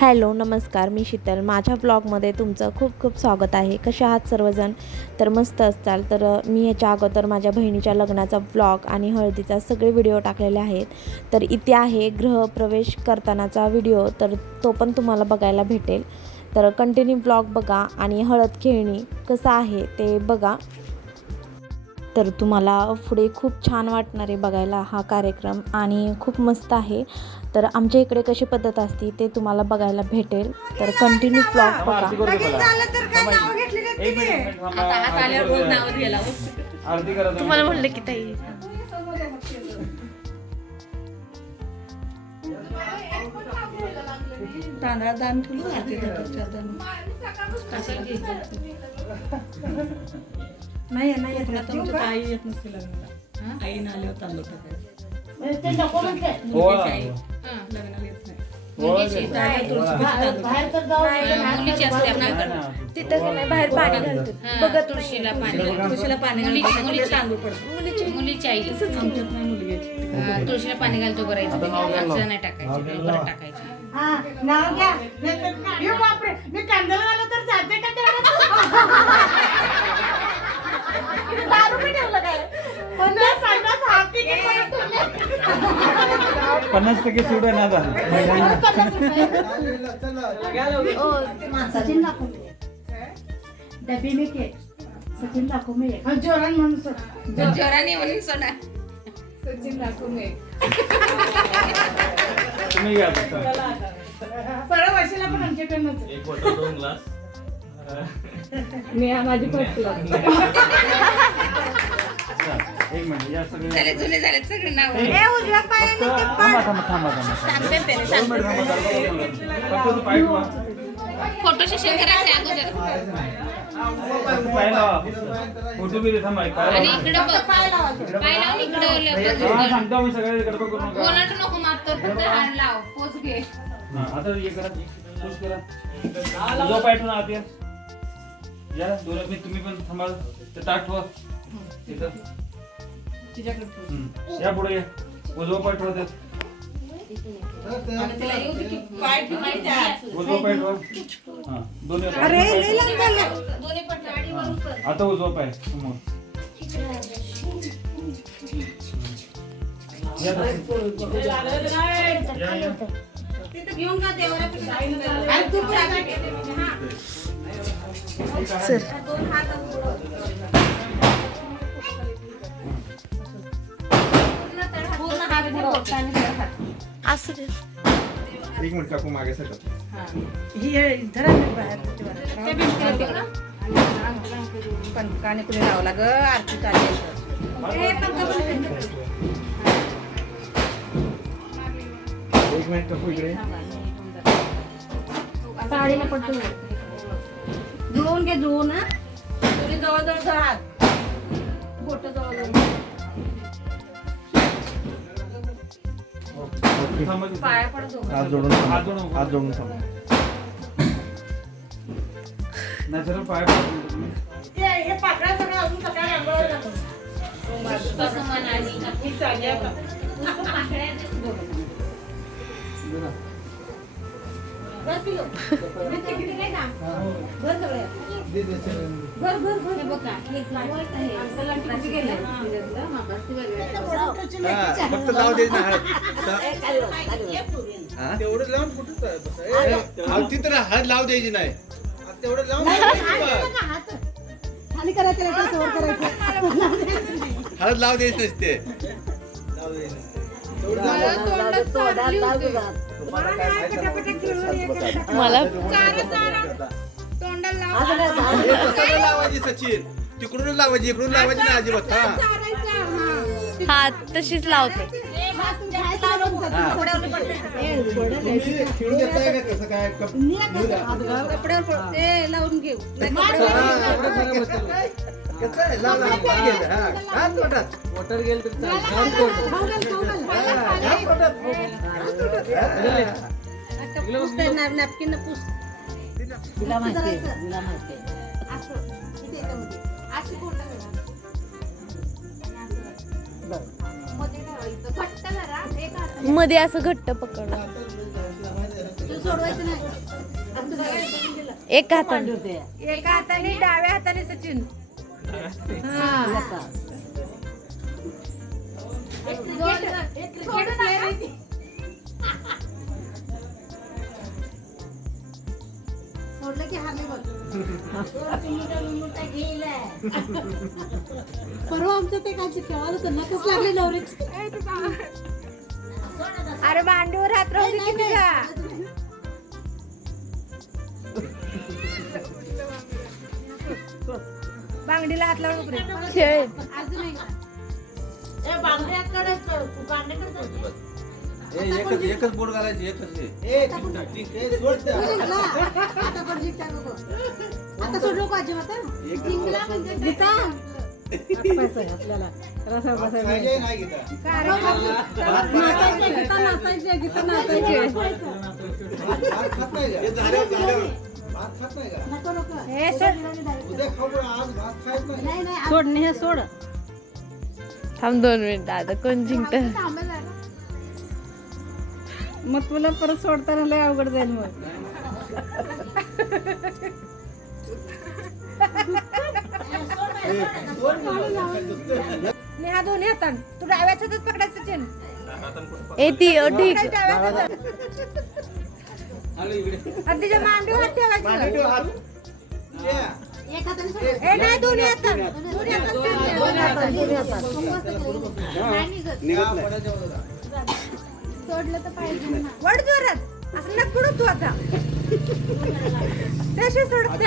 Hello नमस्कार, मी शीतल. माझ्या ब्लॉगमध्ये तुमचं खूप खूप स्वागत आहे. कसे आहात सर्वजण? तर मस्त असताल. तर मी याच्या अगोदर माझ्या बहिणीच्या लग्नाचा ब्लॉग आणि हळदीचा सगळे व्हिडिओ टाकलेले आहेत. तर इथे आहे गृहप्रवेश करतानाचा व्हिडिओ, तर तो पण तुम्हाला बघायला भेटेल. तर कंटिन्यू ब्लॉग बघा आणि हळद खेळणी कसं आहे ते बघा. तर तुम्हाला पुढे खूप छान वाटणार आहे बघायला हा कार्यक्रम आणि खूप मस्त आहे. तर आमच्या इकडे कशी पद्धत असते ते तुम्हाला बघायला भेटेल. तर कंटिन्यू ब्लॉग बघा. तुम्हाला म्हणलं की ताई तांदळा दान ठेवलं नाही नाही येत ना तुमच्या आई येत नसते लग्नाला. आई नाल्यावर तांदूळ टाकायचं लग्नाला येत नाही. तिथं बाहेर पाणी घालतात बघा. तुळशीला पाणी तांदूळ पडतो. मुलीची आई आमच्यात नाही मुलगी तुळशीला पाणी घालतो करायचं नाही टाकायचं परत टाकायचं. मी कांद्याला घालू तर जाते का दारू पण ठेवलं काय? 50% सूट आहे ना आता. सचिन दाखव डब्बी में के सचिन दाखव में जोरान म्हणून जोराने म्हणून सोना तुम्ही घ्या आता. परवा वर्षाला पण आमच्याकडनंच एक बॉटल 2 ग्लास. मी माझी पटलं. एक मिनिट या सगळे झाले जुने झाले सगळे नाव फोटो सेशन करायचे अगोदर फोटो बी थांबा आणि इकडे पाय लावून इकडे सांगतो मी सगळे गडबड करू नका. कोणाला नको मागतो फक्त हात लाव पोच घे. आता हे करा पुश करा. जो पाय ठेवून आत या दोन मी तुम्ही पण थांबा. ते ताट ठेवा तिथं. या पुढे या. उजवा पाय ठेवा त्यात. उजवा पाय ठेवा. हा दोन्ही आता उजवा पाय समोर. या. असं दे. एक मिनिट काकू मागे सरका. पंकाने कुणी लावला ग आरती चालली. एक मिनिट काकू इकडे. साडीला पडतो जुळवून घे जुळवून ना तुझी जवळजवळ हात बोट जवळजवळ पाया पडतो. हात जोडून हात जोडून थांबा. नॅचरल पाय हे पाकळा सगळं अजून सकाळी आंघोळ जातो. फक्त लाव द्यायची ना तेवढं लावून कुठं आवती तर हात लाव द्यायची नाही तेवढं लावून हळद लाव द्यायची नसते. मला लावायची सचिन तिकडूनच लावायची इकडून लावायची ना अजिबात. हा तशीच लावते. खेळून देताय का कसं काय लावून घेऊ वॉटर गेल नॅपकिन पुस तिला माहिती मध्ये असं घट्ट पकडलं. सोडवायचं नाही असं करायचं दिलं. एक हाताने एका हाताने डाव्या हाताने सचिन हा सोडलं की हा बघ परवा आमचं ते काय खेळायला तर नकच लागले नवरीच अरे मांडीवर हात राहू दे की तुझा बांगडीला हात लावून नको रे. खेळ अजून एक एकच बोट घालायची एकच आता सोडलो का अजिबात जिंकला म्हणजे गीता आपल्याला नाही गीता नाचायचे गीता नाचायचे भात खात नाही का नको नको हे सोड उद्या खाऊ आज भात खायच नाही नाही नाही सोड नाही हे सोड थांब 2 मिनिटं आता कोण जिंकत मग तुला परत सोडताना लय अवघड जाईल मग नेहा दोन्ही हातान तू डाव्याच हातात पकडायचं चेन ए ती ठीक आणि तिच्या मांडीवर हात ठेवायचं एक हाताने ए नाही दोन्ही हातान दोन्ही हातान सोडलं तर पाहिजे वड जोरात असं नक पडू तू आता त्याशी सोडत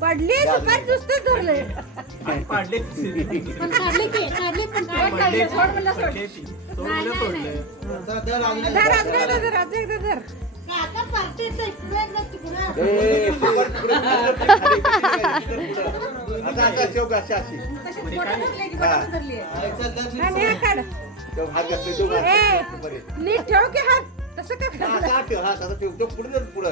पडली सुपारी नुसतं धरले पण काढले पण काढले सोड मला सोड धर आज एकदा धर काका पार्टी नीट ठेव की हात तसं का पुढे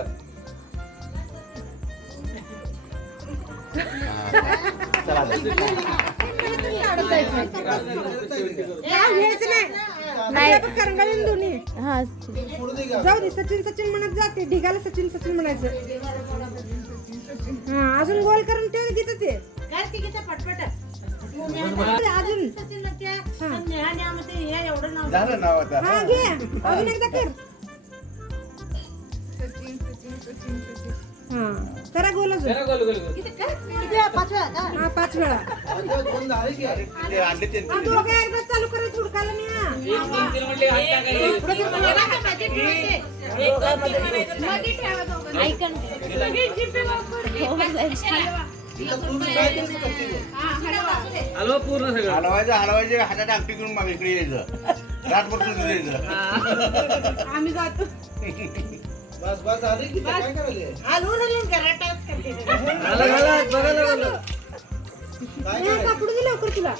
करंगाळी दोन्ही हा जाऊ दे सचिन सचिन म्हणत जाते ढिगाला सचिन सचिन म्हणायचं हा अजून गोल करून ठेव घेत ते पटपट अजून झालं नाव आता हा घे अजून एकदा कर हा करा गोल अजून पाच वेळा दोघं एकदा चालू करायचं हुडकायला पूर्ण सगळं हलवायचे हातात आमटी करून मग इकडे यायचं रातभर सुद्धा यायचं आम्ही जातो बस बस आली की काय करायले सापडू दे लवकर तुला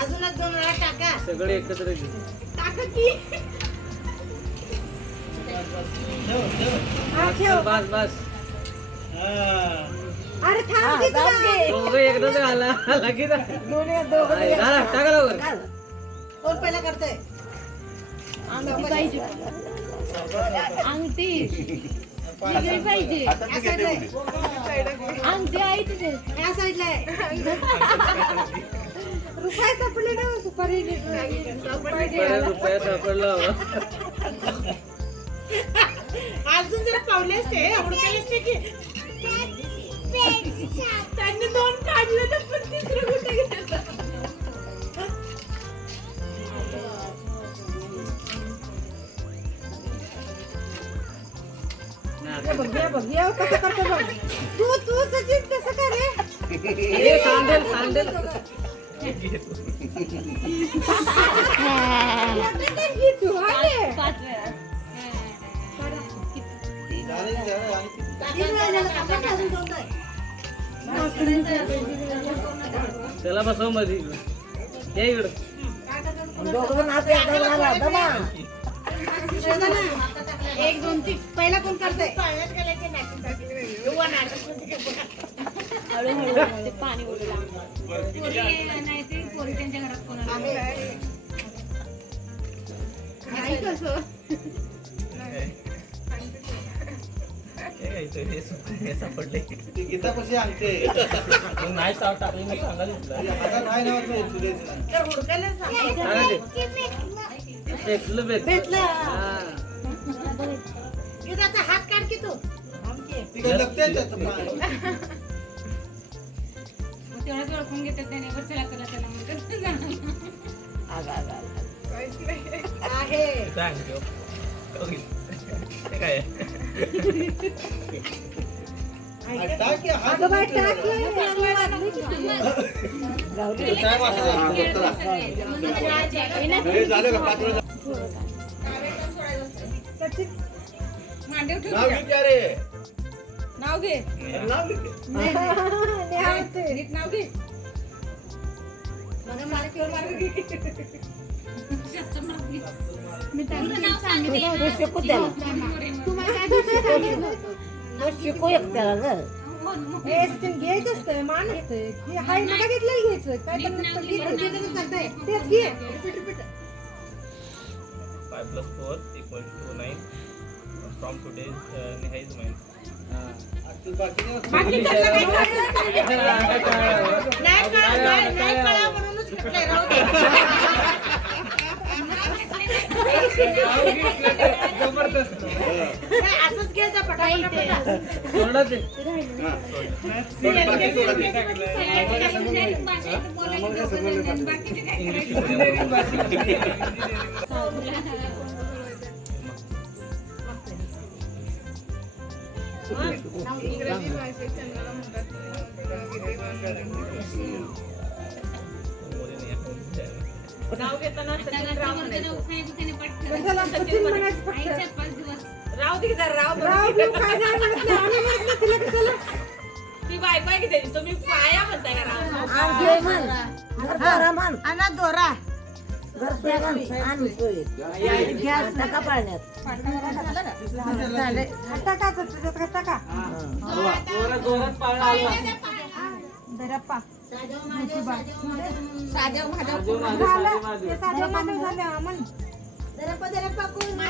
अजूनच 2 वेळा टाका सगळे एकत्र टाका की बस बस अरे थांब की तुला. दोघं एकदाच आला की टाका लवकर कोण पहिला करतोय अंगठी पाहिजे अंगठी आहे तिथे या साईडला आहे रुपये सापडले ना सुपारी रुपया सापडला अजून जर पावले असते आपण काय असते की त्यांनी 2 काढले तर पण तिसरं कुठे घेतलं बघ कसं करतो बघ तू सचिन कसं करे सांडेल त्याला बसव मध्ये या इकडं एक दोन तीन पहिला कोण करतोय गीता कशी आणते नाही साव टाकली मी सांगायला आता काय नाव भेटलं गीताचा हात काढ की तू तेवढंच ओळखून घेतात त्याने वरचला करा त्याला आहे काय अगं बाई टाक की. झालं का 5 वेळा मांडीव ठेव नाव घे रे नाव घे नाव घे नीट नाव घे मला केवळ मार्ग घे मी त्यांना सांगितलं शिकू त्याला तुम्हाला काय दिवशी सांगितलं शिकू एक त्याला घ्यायचं असतं मान असतं हाय नका घेतलेलं घ्यायचं काय पण नसतं घ्यायचं तेच घे 5 + 4 = 9 from today's Neha is mine. बाकी नाही कळा म्हणूनच घेतलंय राहू दे असंच घ्यायचं नाव घेताना सचिन राव म्हणायचं. सचिन म्हणायचं फक्त. आईच्या 5 दिवस राव दे जरा राव बिव काय नाही म्हणत नाही आम्ही म्हणत नाही तिला कशाला ती बायको आहे की तुम्ही पाया म्हणताय का राव? आगे म्हण दोरा म्हण आणा दोरा टाका पाळण्यात टाका त्याच्यात टाका धरप्पा साधव माधव झाले अमन धरप्पा कोण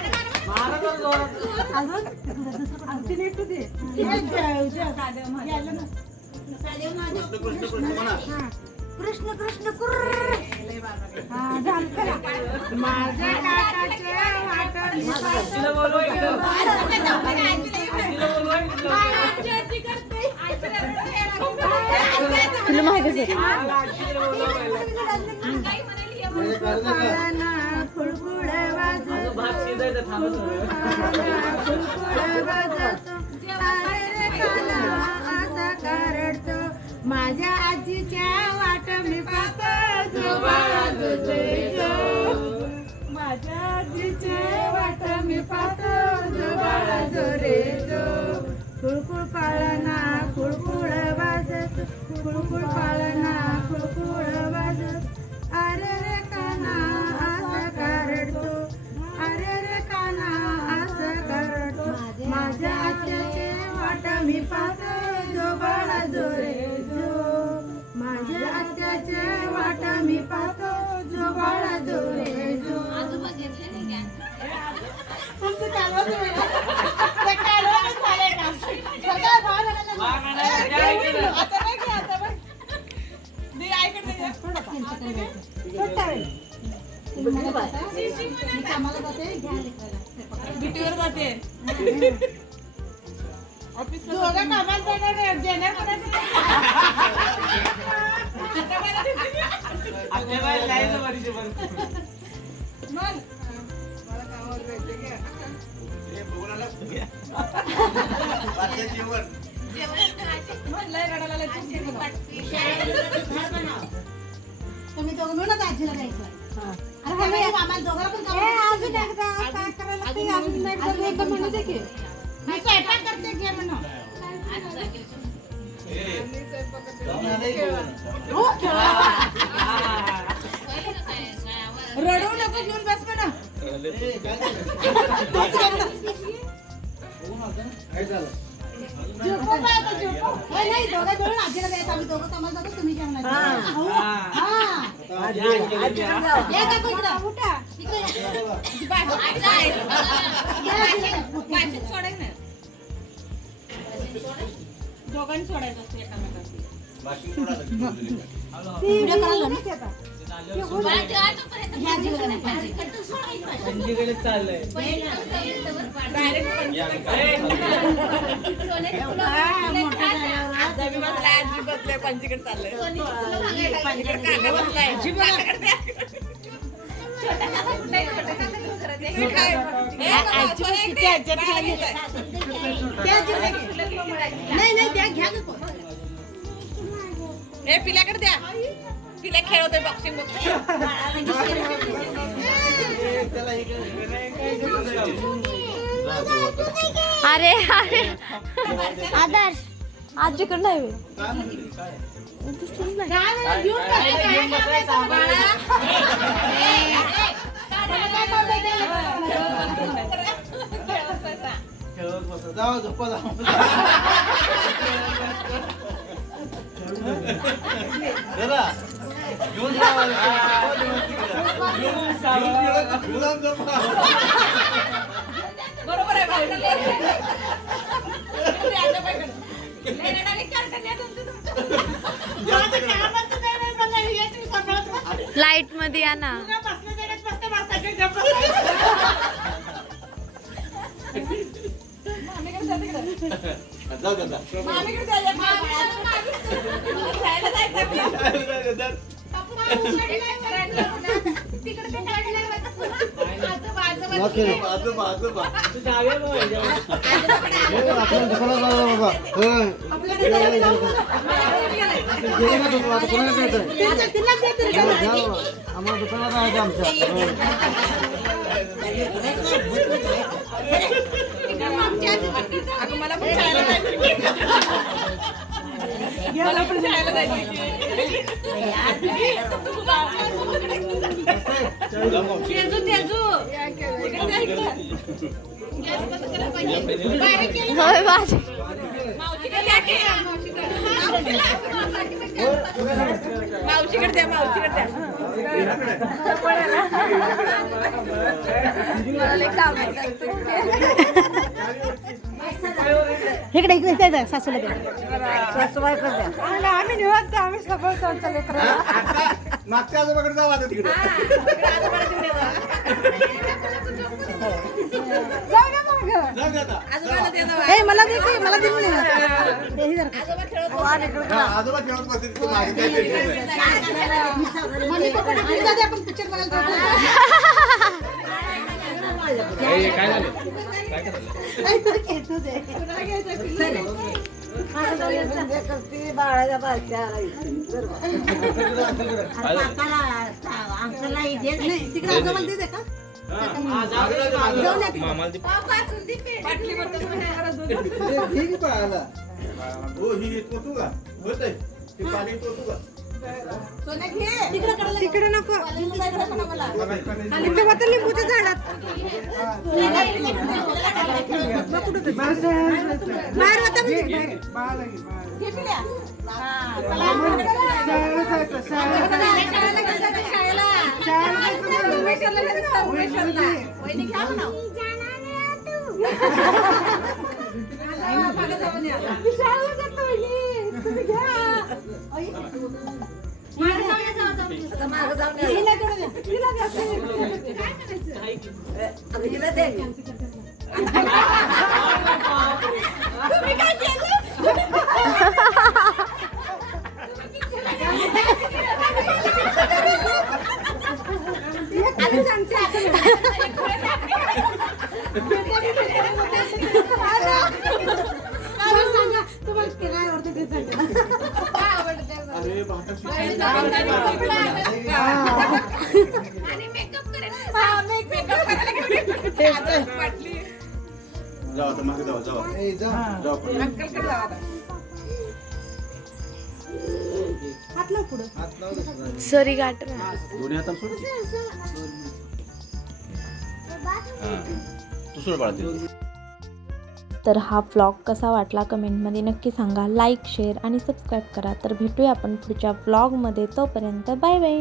अजून एक तू दे कृष्ण कृष्ण कुर्र झालं करा माझ्या काकाचे वाटण तुला माहिती आहे फुलकुड माझ्या आजीच्या वाट मी पाहतो जो बाळा जो जय जो माझ्या आजीच्या वाट मी पाहतो जो बाळा जो रे जो खुळखुळ पाळणा खुळखुळ वाजत खुळखुळ पाळणा खुळखुळ वाजत अरे रे काना असं करडतो अरे रे काना असं करडतो माझ्या आत्याचे वाट मी पाहतो जो बाळा जो रे जो माझ्या आत्याचे वाट मी पाहतो जो बाळा जो रे जो तुमचं कालवा तुम्ही ते कालवा झाले का सगळं भाव आता नाही घ्या आता बघ दी ऐकत नाही छोटा वेळ मी कामाला जाते ड्युटीवर जाते ऑफिस दोघं कामाला जाणार नाही देणार कोणाचं मग मला कामावर जायचं घ्या तुम्ही दोघं मिळूनच आजीला जायचं अरे आम्हाला दोघांना पण अजून एकदा काय करायला ते अजून एकदा म्हणू दे की मी स्वयंपाक करते घे म्हणून रडू नको घेऊन बस म्हणा नाही दोघं मिळून आजीला द्यायचं आम्ही दोघं तुम्हाला दोघं तुम्ही जेवणार दोघांनी सोडायचं असतं एकामेकाला. पंजीकडे चाललंय. नाही नाही द्या घ्या हे पिल्याकडे द्या. पिल्या खेळवतोय बॉक्सिंग अरे अरे आदर्श आजीकडे नाही होय. जाऊ झोपा जाऊ. जरा घेऊन बरोबर आहे भाऊ. लाईट मध्ये या ना. जाऊ दे आता. आजोबा आजोबा आम्हाला दुकानात राहायचं आमच्या. मला पण खायला जायचं. मला पण खायला जायचं. तेजू तेजू होय माझी मावशीकडे द्या की. मावशीकडे द्या मावशीकडे द्या. इकडे इकडे द्या सासूला द्या सासूबाईकडे द्या आम्ही निवांत आम्ही सगळं मागच्या आजोबाकडे जाऊ आता तिकडे जाऊ दे आता. मला दे की, मला दे म्हणे. आजोबा ठेवत बसतील तू मागे काय तरी. म्हणे पकडा, आणि जाऊ दे, आपण पिक्चर बघायला जाऊ. काय झालं? काय करायला? नाही तर घेतो दे. तुला घ्यायचं पिल्लू. बाळाच्या नाही तिकडे आजोबाला दे का मामाला दे. हो ही पोतू का होत आहे ते पाणी पोतू का तिकडे नको इथे होतं लिंबूच्या झाडात बाहेर होता जाऊ आता मागे जाऊ जाऊ जाऊ सरी गाठ ना. दोन्ही हाताला सोड हां तू सोड बाळा ते. तर हा व्लॉग कसा वाटला कमेंटमध्ये नक्की सांगा. लाईक शेअर आणि सबस्क्राईब करा. तर भेटूया आपण पुढच्या व्लॉगमध्ये. तोपर्यंत बाय बाय.